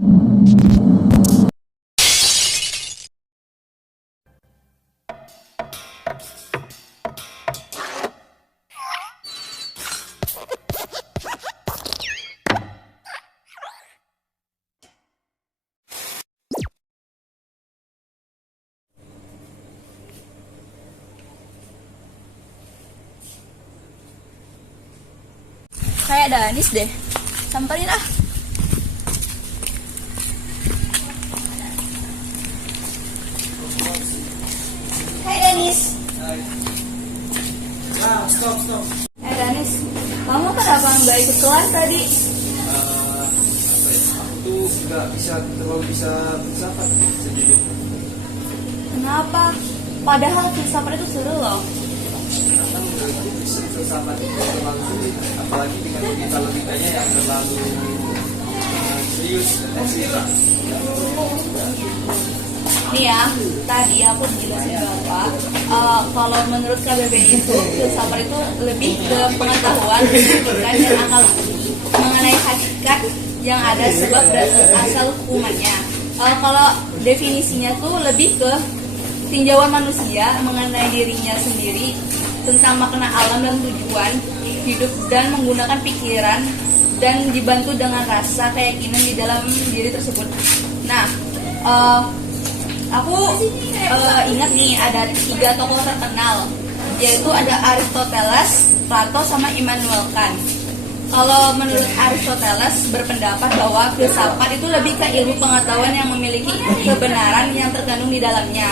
Kayak ada Anis deh. Samperin ah. Hai Danis. Nah, stop. Danis, kamu kenapa nggak ikut kelas tadi? Aku tuh nggak terlalu bisa filsafat sejujurnya. Kenapa? Padahal filsafat itu seru loh. Karena menurutku filsafat itu terlalu sulit, apalagi dengan logika-logikanya yang terlalu serius dan abstrak. Nih ya, tadi aku jelasin bahwa kalau menurut KBBI itu filsafat itu lebih ke pengetahuan dan akal budi mengenai hakikat yang ada sebab dan asal hukumannya. Kalau definisinya tuh lebih ke tinjauan manusia mengenai dirinya sendiri tentang makna alam dan tujuan hidup dan menggunakan pikiran dan dibantu dengan rasa keyakinan di dalam diri tersebut. Nah, aku ingat nih ada 3 tokoh terkenal, yaitu ada Aristoteles, Plato, sama Immanuel Kant. Kalau menurut Aristoteles berpendapat bahwa filsafat itu lebih ke ilmu pengetahuan yang memiliki kebenaran yang terkandung di dalamnya.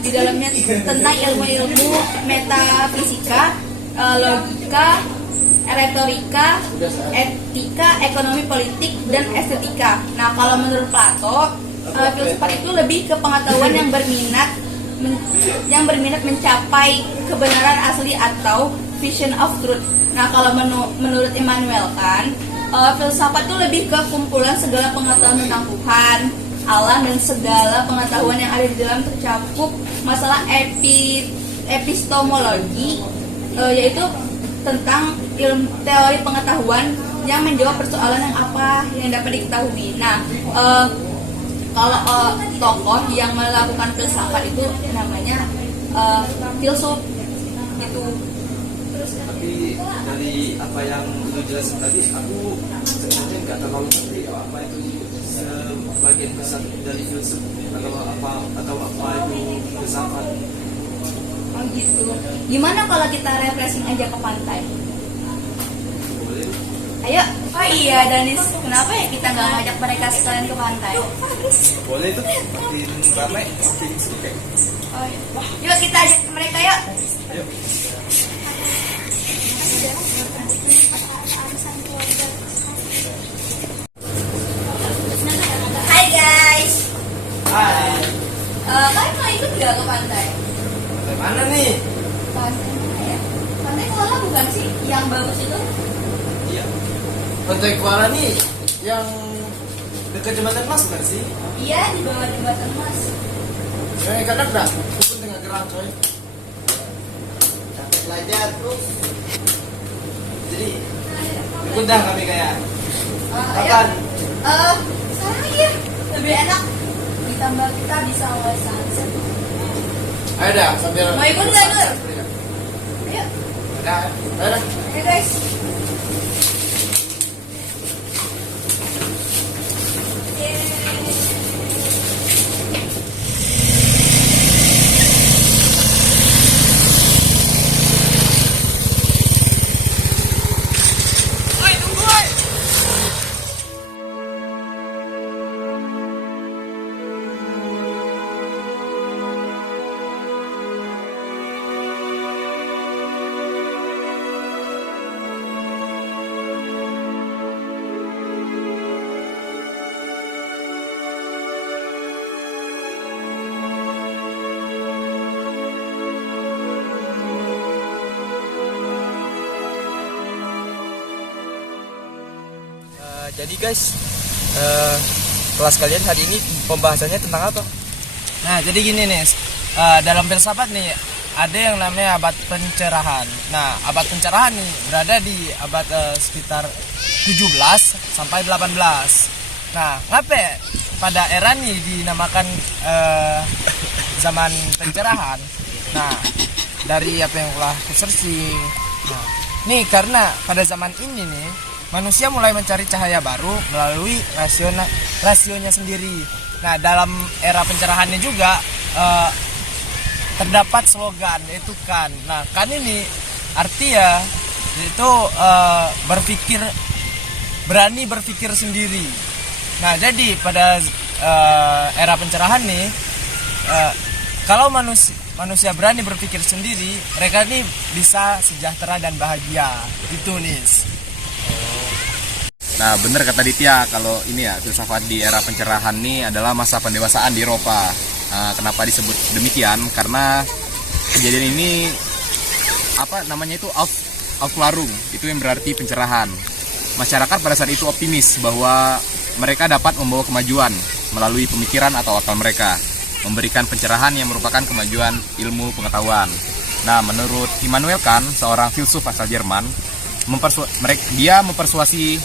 Di dalamnya tentang ilmu-ilmu metafisika, logika, retorika, etika, ekonomi politik, dan estetika. Nah, kalau menurut Plato, filsafat itu lebih ke pengetahuan yang berminat mencapai kebenaran asli atau vision of truth. Nah, kalau menurut Immanuel Kant, filsafat itu lebih ke kumpulan segala pengetahuan tentang Tuhan, alam, dan segala pengetahuan yang ada di dalam tercakup masalah epistemologi, yaitu tentang ilmu teori pengetahuan yang menjawab persoalan yang apa yang dapat diketahui. Nah, kalau tokoh yang melakukan filsafat itu namanya filsuf gitu. Tapi dari apa yang lu jelasin tadi, aku sebenarnya nggak terlalu ngerti apa itu sebagian besar dari filsuf atau apa itu filsafat. Oh gitu. Gimana kalau kita refreshing aja ke pantai? Boleh? Ayo. Oh iya Danis, kenapa ya kita nggak ngajak mereka sekalian ke pantai? Boleh tuh, makin ramai, makin seru kayak. Oh iya. Yuk kita ajak mereka yuk. Ayo. Hai guys. Hai. Kalian mau ikut nggak ke pantai? Mana nih? Pantai mana ya? Pantai Kuala bukan sih? Yang bagus itu? Iya. Pantai Kuala nih yang dekat jembatan Mas kan sih? Iya, di bawah jembatan Mas. Kadang dah, aku pun tengah gerak coy. Capek belajar terus. Jadi, ikut dah kami kayak. Kapan? Sekarang aja. Lebih enak. Ditambah kita bisa ngeliat sunset. Ayo dah, sambil. Mau ikut nggak, Nur? Ayo. Dah, ayo dah. Ayo guys. Jadi guys, kelas kalian hari ini pembahasannya tentang apa? Nah, jadi gini nih, dalam filsafat nih ada yang namanya abad pencerahan. Nah, abad pencerahan nih berada di abad sekitar 17 sampai 18. Nah, ngapa pada era ini dinamakan zaman pencerahan? Nah, dari apa yang telah aku searching. Nah, nih karena pada zaman ini nih manusia mulai mencari cahaya baru melalui rasionya sendiri. Nah, dalam era pencerahannya juga terdapat slogan yaitu kan. Nah, kan ini artinya yaitu berani berpikir sendiri. Nah, jadi pada era pencerahan nih kalau manusia berani berpikir sendiri, mereka nih bisa sejahtera dan bahagia. Gitu, Nis. Nah, benar kata Ditya, kalau ini ya filsafat di era pencerahan ini adalah masa pendewasaan di Eropa. Kenapa disebut demikian? Karena kejadian ini apa namanya itu Aufklärung, itu yang berarti pencerahan. Masyarakat pada saat itu optimis bahwa mereka dapat membawa kemajuan melalui pemikiran atau akal mereka, memberikan pencerahan yang merupakan kemajuan ilmu pengetahuan. Nah, menurut Immanuel Kant, seorang filsuf asal Jerman, dia mempersuasi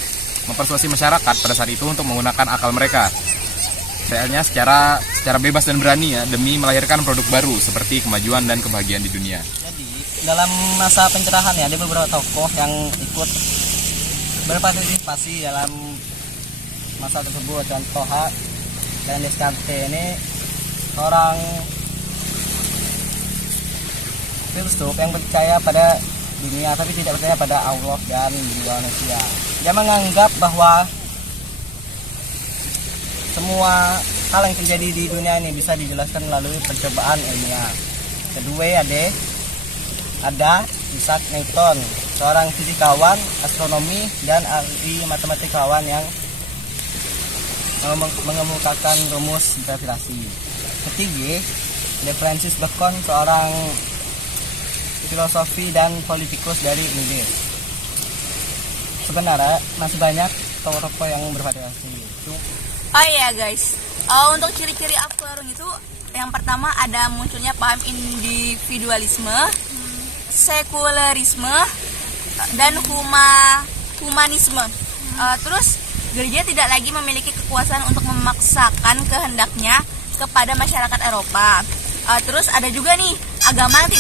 masyarakat pada saat itu untuk menggunakan akal mereka, misalnya secara bebas dan berani ya, demi melahirkan produk baru seperti kemajuan dan kebahagiaan di dunia. Jadi dalam masa pencerahan ya, ada beberapa tokoh yang ikut berpartisipasi dalam masa tersebut. Contohnya dan Descartes ini seorang filsuf yang percaya pada dunia tapi tidak percaya pada Allah dan manusia. Dia menganggap bahwa semua hal yang terjadi di dunia ini bisa dijelaskan melalui percobaan ilmiah. Kedua ada Isaac Newton, seorang fisikawan, astronomi, dan ahli matematikawan yang mengemukakan rumus gravitasi. Ketiga, ada Francis Bacon, seorang filosofi dan politikus dari Inggris. Sebenarnya masih banyak tokoh-tokoh yang bervariasi. Oh iya guys, untuk ciri-ciri Aufklärung itu yang pertama ada munculnya paham individualisme, sekularisme, dan humanisme. Terus gereja tidak lagi memiliki kekuasaan untuk memaksakan kehendaknya kepada masyarakat Eropa. Terus ada juga nih agama yang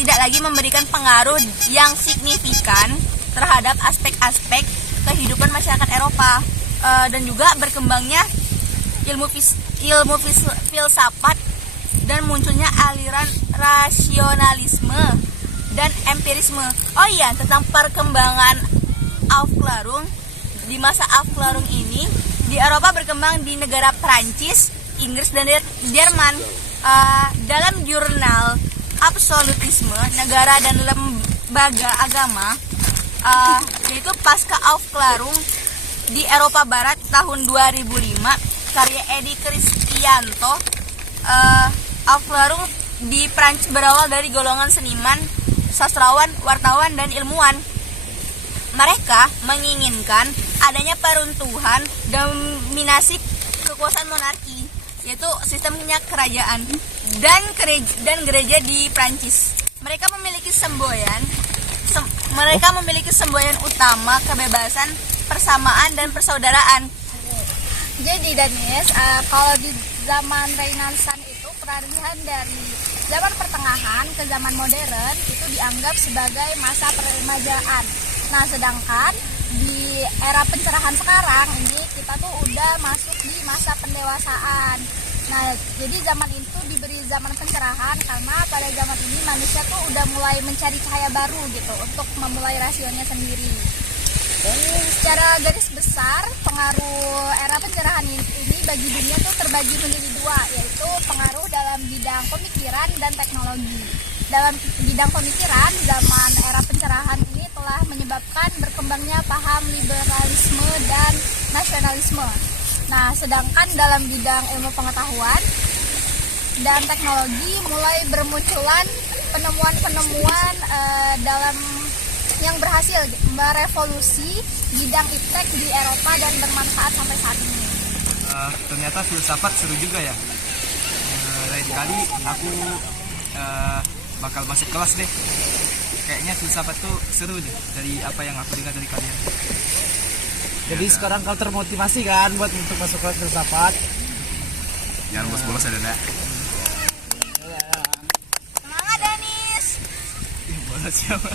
tidak lagi memberikan pengaruh yang signifikan terhadap aspek-aspek kehidupan masyarakat Eropa. Dan juga berkembangnya ilmu filsafat dan munculnya aliran rasionalisme dan empirisme. Oh iya, tentang perkembangan Aufklärung. Di masa Aufklärung ini di Eropa berkembang di negara Prancis, Inggris, dan Jerman. Dalam jurnal Absolutisme Negara dan Lembaga Agama, yaitu pasca Aufklärung di Eropa Barat tahun 2005, karya Edi Kristianto. Aufklärung di Prancis berawal dari golongan seniman, sastrawan, wartawan, dan ilmuwan. Mereka menginginkan adanya peruntuhan dominasi kekuasaan monarki, yaitu sistemnya kerajaan dan gereja di Prancis. Mereka memiliki semboyan utama kebebasan, persamaan, dan persaudaraan. Jadi Danis, kalau di zaman Renaissance itu peralihan dari zaman pertengahan ke zaman modern itu dianggap sebagai masa peremajaan. Nah, sedangkan di era pencerahan sekarang ini kita tuh udah masuk di masa pendewasaan. Nah, jadi zaman itu diberi zaman pencerahan karena pada zaman ini manusia tuh udah mulai mencari cahaya baru gitu untuk memulai rasionya sendiri. Secara garis besar, pengaruh era pencerahan ini bagi dunia tuh terbagi menjadi dua, yaitu pengaruh dalam bidang pemikiran dan teknologi. Dalam bidang pemikiran, zaman era pencerahan ini telah menyebabkan berkembangnya paham liberalisme dan nasionalisme. Nah, sedangkan dalam bidang ilmu pengetahuan dan teknologi mulai bermunculan penemuan-penemuan dalam yang berhasil merevolusi bidang iptek di Eropa dan bermanfaat sampai saat ini. Ternyata filsafat seru juga ya. Lain kali aku bakal masuk kelas deh. Kayaknya filsafat tuh seru deh dari apa yang aku dengar dari kalian. Jadi sekarang kau termotivasi kan buat untuk masuk kelas filsafat. Jangan bolos-bolos ya Dan ya. Semangat Danis. Bolos siapa?